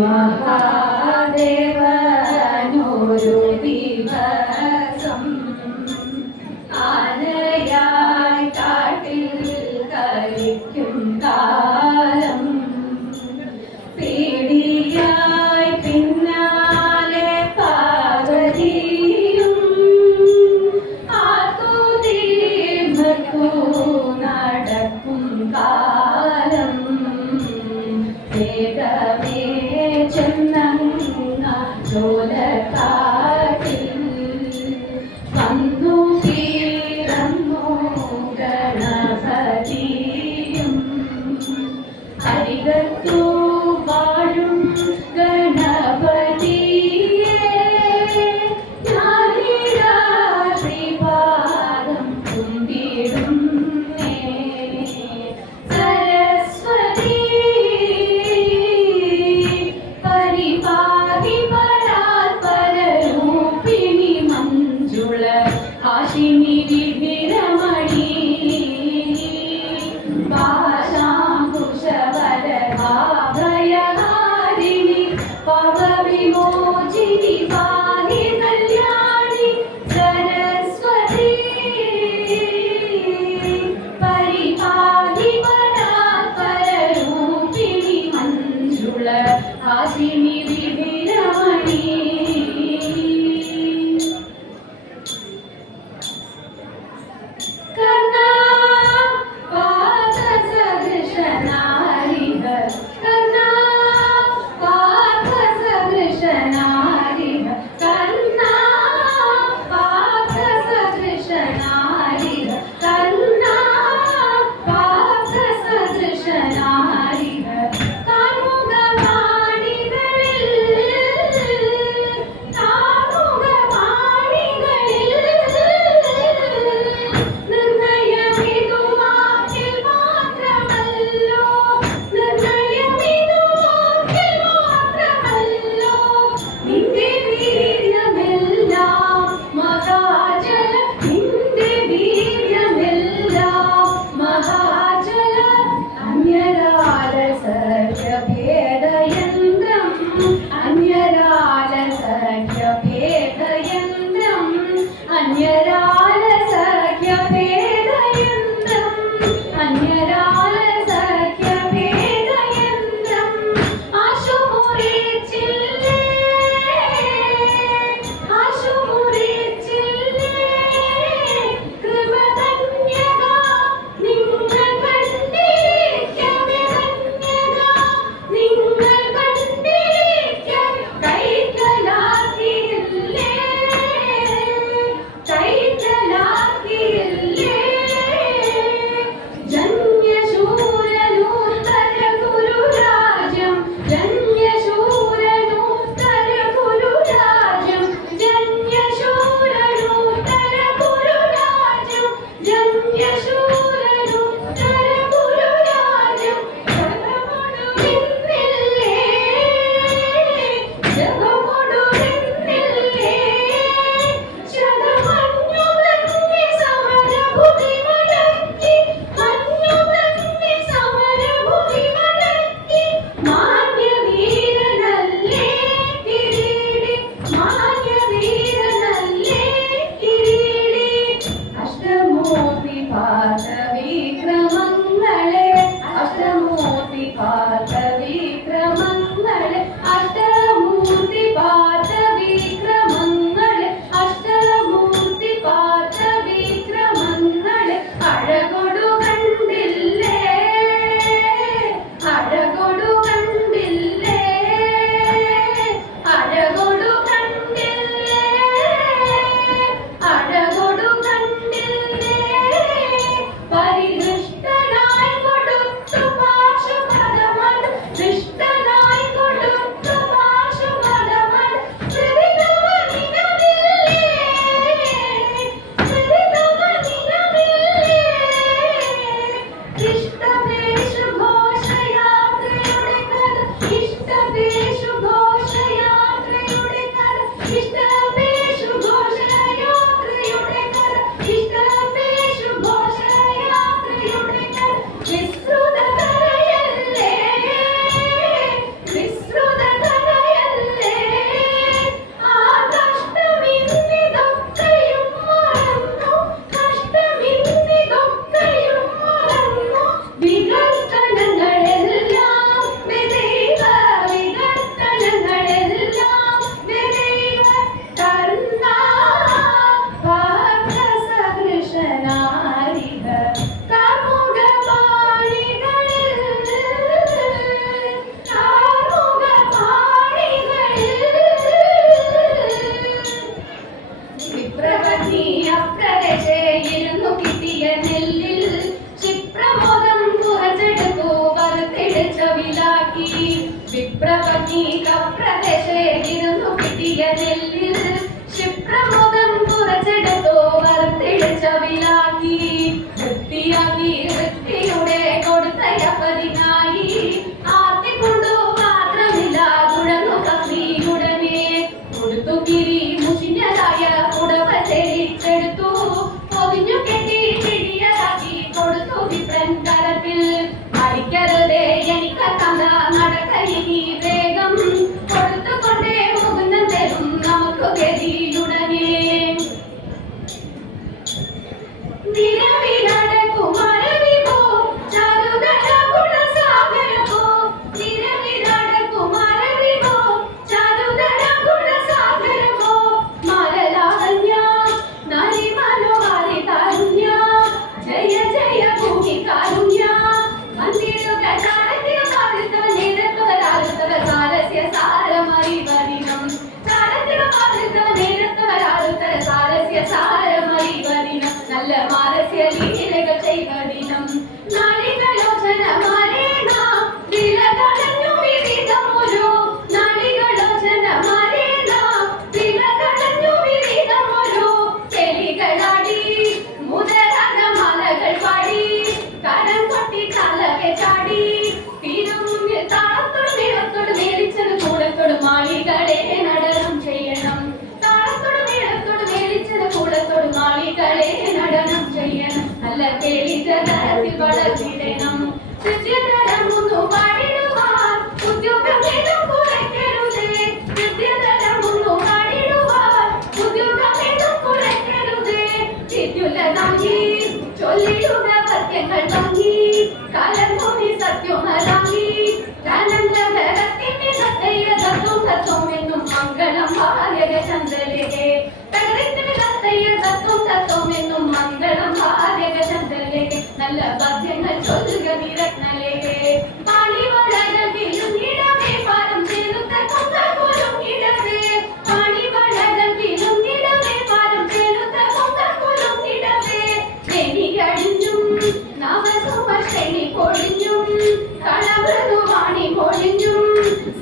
മഹാദേവനോരുദിവസം ആനയായി കാട്ടിൽ കളിക്കും കാലം. പേടിയായി പിന്നാലെ പാർവതിയും ആർക്കു നടക്കും കാലം. വേഗം చందంగా చోదతా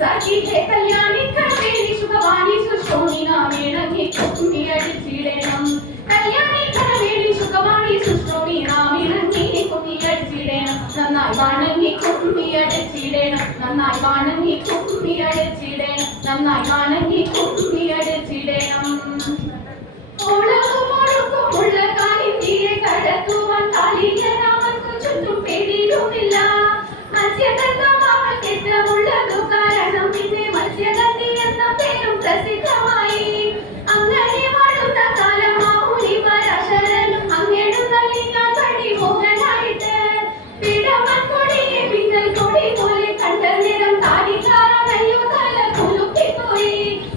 സഖിയെ കല്യാണിക്കാൻ വേണ്ടി സുഖവാണി സുശോണി നാമേണങ്ങി കൊമ്പി അടിച്ചിടണം കല്യാണിക്കാൻ വേണ്ടി സുഖവാണി സുശോണി നാമേണങ്ങി കൊമ്പി അടിച്ചിടണം നന്നായി വണങ്ങി കൊമ്പി അടിച്ചിടണം നന്നായി വണങ്ങി കൊമ്പി അടിച്ചിടണം നന്നായി വണങ്ങി കൊമ്പി അടിച്ചിടണം ഒളക്കും ഒഴുക്കും ഉള്ള കാലിന്തിയെ കടത്തുവാൻ കാലിയ രാമൻ ചുറ്റും പേടിയുമില്ല മത്സ്യകന്ധം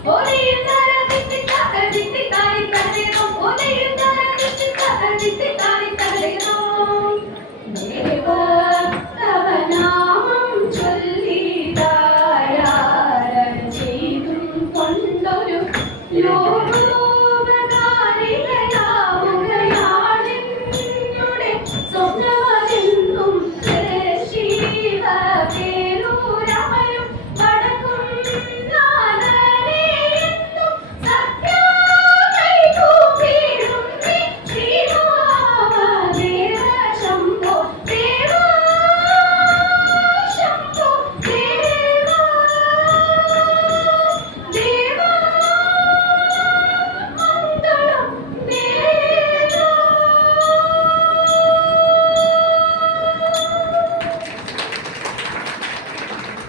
Holy